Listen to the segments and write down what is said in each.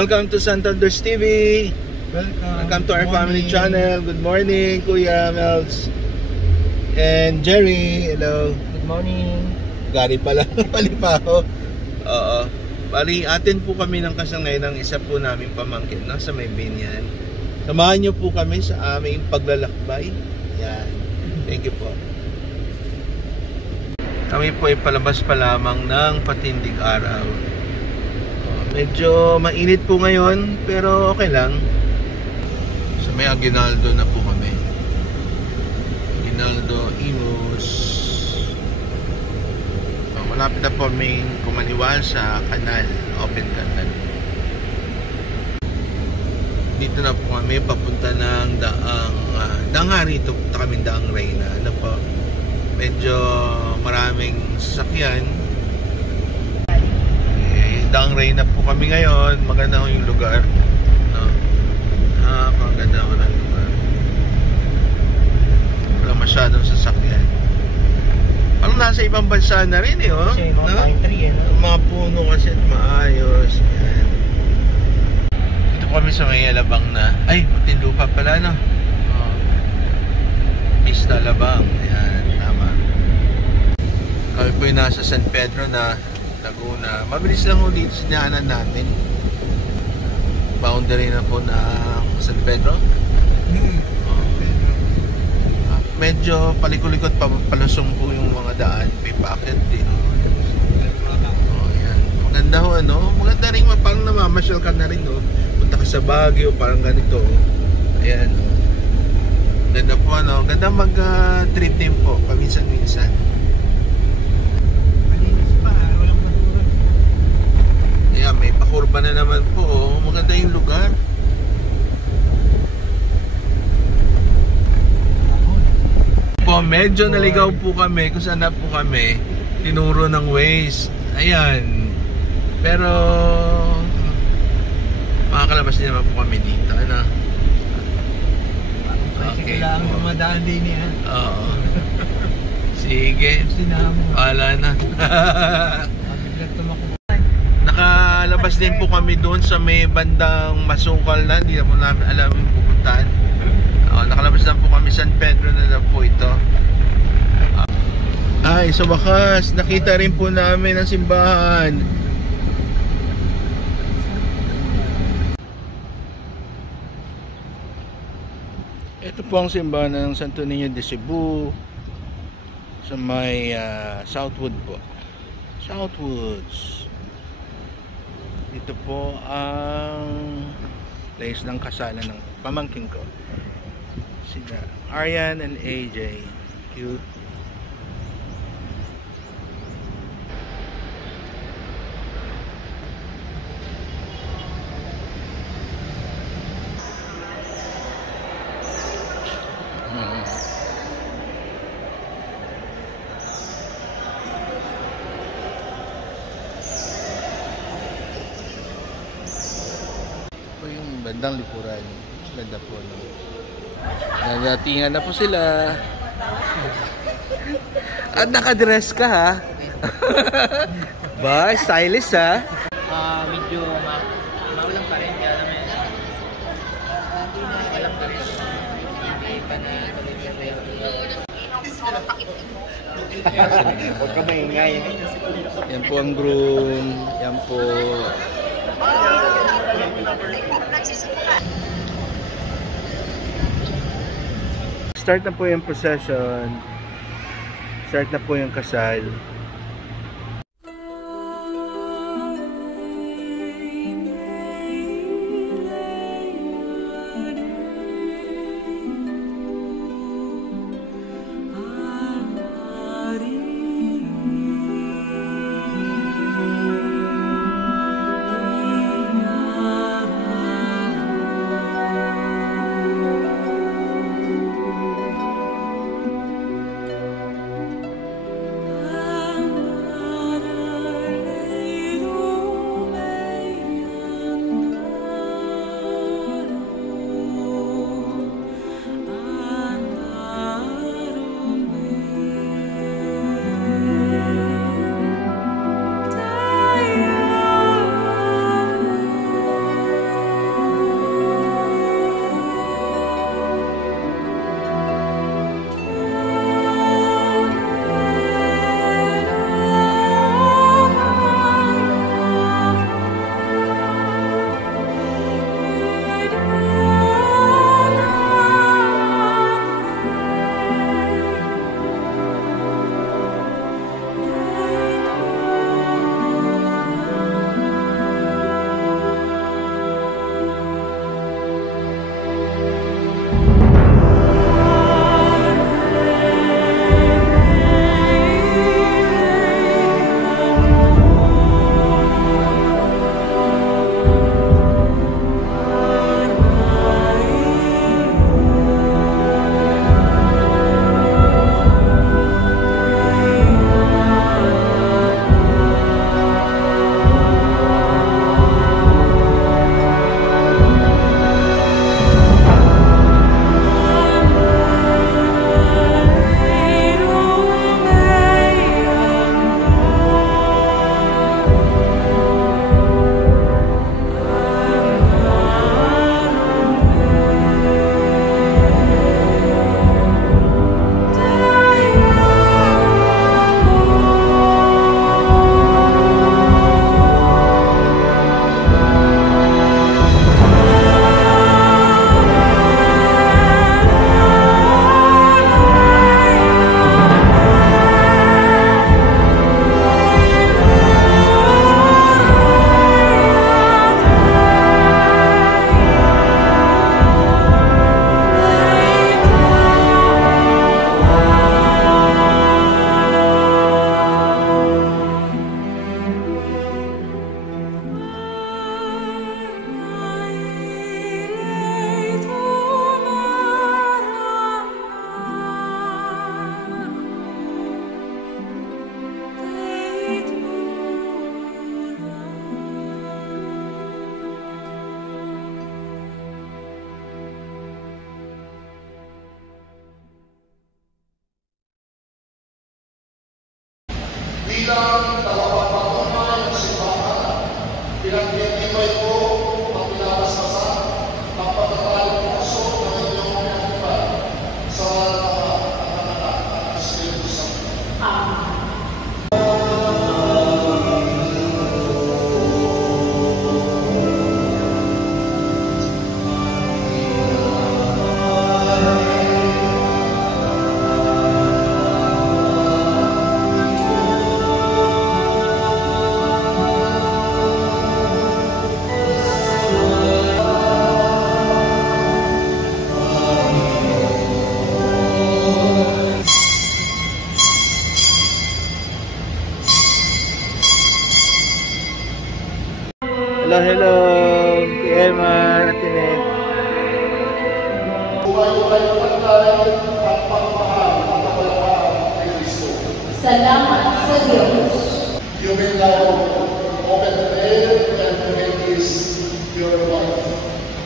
Welcome to Santander's TV. Welcome to our family channel. Good morning, Kuya Melz and Jerry. Hello. Good morning. Gary pala. Mali pa ako. Oo. Bali, atin po kami ng kasal ngayon ng isa po naming pamangkin, no? Sa may binyan. Samahan niyo po kami sa aming paglalakbay. Yan. Thank you po. Kami po ay palabas pa lamang ng patindig araw. Medyo mainit po ngayon, pero okay lang. So may Aguinaldo na po kami. Aguinaldo, Imus. Malapit na po may kumaniwal sa kanal, open kanal. Dito na po kami papunta ng daang rito, punta kami daang Reyna. Ano po? Medyo maraming sasakyan. Daang Reyna po kami ngayon. Maganda ho yung lugar, no? Maganda ho ng lugar. Wala masyadong sasakyan. Parang nasa ibang bansa na rin eh, oh. Kasi mga pine tree, no? Mga puno kasi at maayos. Yan. Dito kami sa may Alabang na. Ay, Muntinlupa pala, no? Oh. Pista Alabang. Yan, tama. Kami po yung nasa San Pedro na Laguna. Mabilis lang ho dito sa dinaanan natin. Boundary na po na San Pedro. Medyo palikot-likot palusong po yung mga daan. May packet din. Yan. Maganda ho, ano? Maganda rin, parang namamasyal ka na rin, no? Punta ka sa Baguio, parang ganito. Ayan. Ganda po, ano? Ganda mag-trip din po, paminsan-minsan. Ayan, may pakurba na naman po, oh. Maganda yung lugar. Medyo naligaw po kami kung saan na po kami. Tinuro ng Waze. Ayan. Pero makakalabas din naman po kami dito, ano? Okay lang, madaan din yan. Oo. Sige. Wala na. Nakalabas din po kami doon sa may bandang Masukal na. Hindi na po namin alam yung pupuntahan. Nakalabas na po kami San Pedro na lang po ito. Ay, sa wakas nakita rin po namin ang simbahan. Ito po ang simbahan ng Santo Niño de Cebu sa may Southwood po. Southwoods. Dito po ang place ng kasalan ng pamangkin ko. Sila Aryan and AJ. Cute. Ito yung bandang likuran. Ganda po, no? Nadatingan na po sila. At nakadress ka, ha? Ba, stylish, ha? Medyo maulang pa rin. Kaya naman maulang pa rin. Hindi pa na huwag ka maingay. Yan po ang groom. Yan po. Start na po yung procession. Start na po yung kasal. Hello, hello, Emma, Tinek. Salamat sa Diyos. You may now open the veil and make this your wife.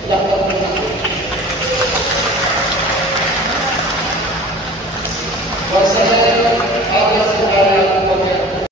Lakad mo na. Once again, alas ko kaya ang pagkakas.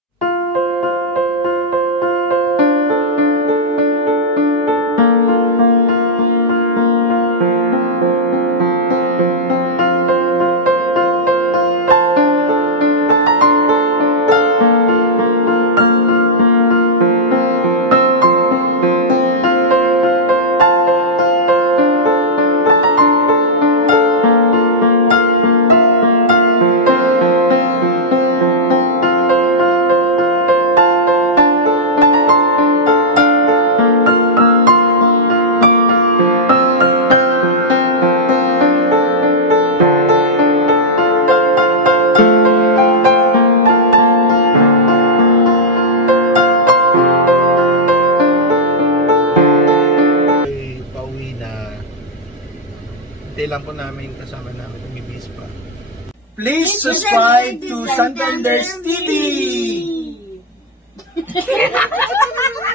Hintay lang po namin kasama namin umibis pa. Please subscribe to Santander's TV!